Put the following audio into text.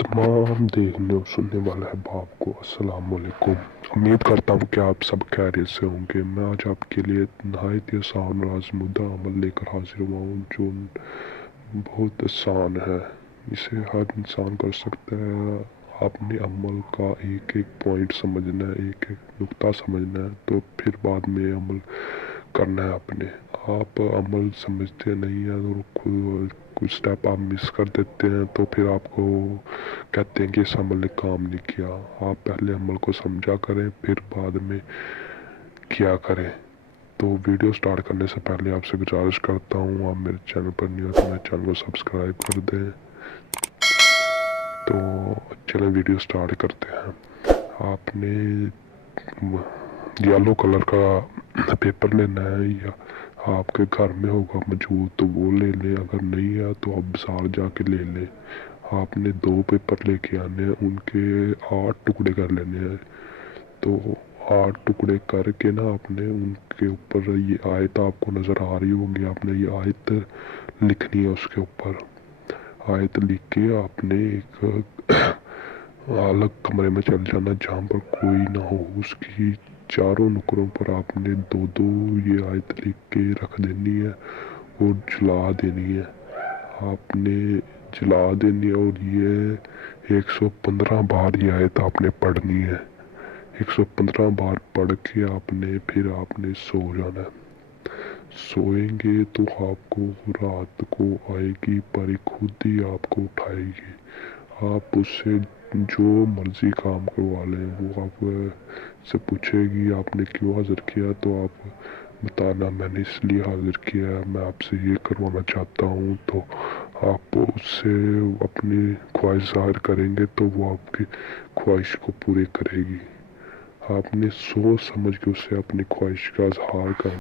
तमाम देखने और सुनने वाले अहबाब को अस्सलाम वालेकुम। उम्मीद करता हूँ कि आप सब खैरियत से होंगे। मैं आज आपके लिए नहायत ही आसान और आजमुदा अमल लेकर हाजिर हुआ हूँ जो बहुत आसान है। इसे हर इंसान कर सकता है। आपने अमल का एक एक पॉइंट समझना है, एक एक नुक्ता समझना है, तो फिर बाद में अमल करना है अपने। आप अमल समझते नहीं हैं और कुछ स्टेप आप मिस कर देते हैं तो फिर आपको कहते हैं कि इस अमल ने काम नहीं किया। आप पहले अमल को समझा करें, फिर बाद में किया करें। तो वीडियो स्टार्ट करने से पहले आपसे गुजारिश करता हूँ, आप मेरे चैनल पर नहीं हो तो मेरे चैनल को सब्सक्राइब कर दें। तो चलें वीडियो स्टार्ट करते हैं। आपने येलो कलर का पेपर लेना है, या आपके घर में होगा मौजूद तो वो ले लें, अगर नहीं है तो आप बाजार जाके ले लें। आपने 2 पेपर लेके आने हैं, उनके 8 टुकड़े कर लेने हैं। तो 8 टुकड़े करके ना आपने उनके ऊपर ये आयत आपको नज़र आ रही होगी, आपने ये आयत लिखनी है। उसके ऊपर आयत लिख के आपने एक अलग कमरे में चल जाना जहाँ पर कोई ना हो। उसकी चारों नुकरों पर आपने 2-2 ये आयत लिख के रख देनी है और जला देनी है। आपने जला देनी है और ये 115 बार ये आयत आपने पढ़नी है। 115 बार पढ़ के फिर आपने सो जाना है। सोएंगे तो आपको रात को आएगी परी, खुद ही आपको उठाएगी। आप उससे जो मर्जी काम करवा लें, वो आप से पूछेगी आपने क्यों हाजिर किया, तो आप बताना मैंने इसलिए हाजिर किया है, मैं आपसे ये करवाना चाहता हूँ। तो आप उससे अपनी ख्वाहिश ज़ाहिर करेंगे तो वो आपकी ख्वाहिश को पूरी करेगी। आपने सोच समझ के उससे अपनी ख्वाहिश का इजहार करना।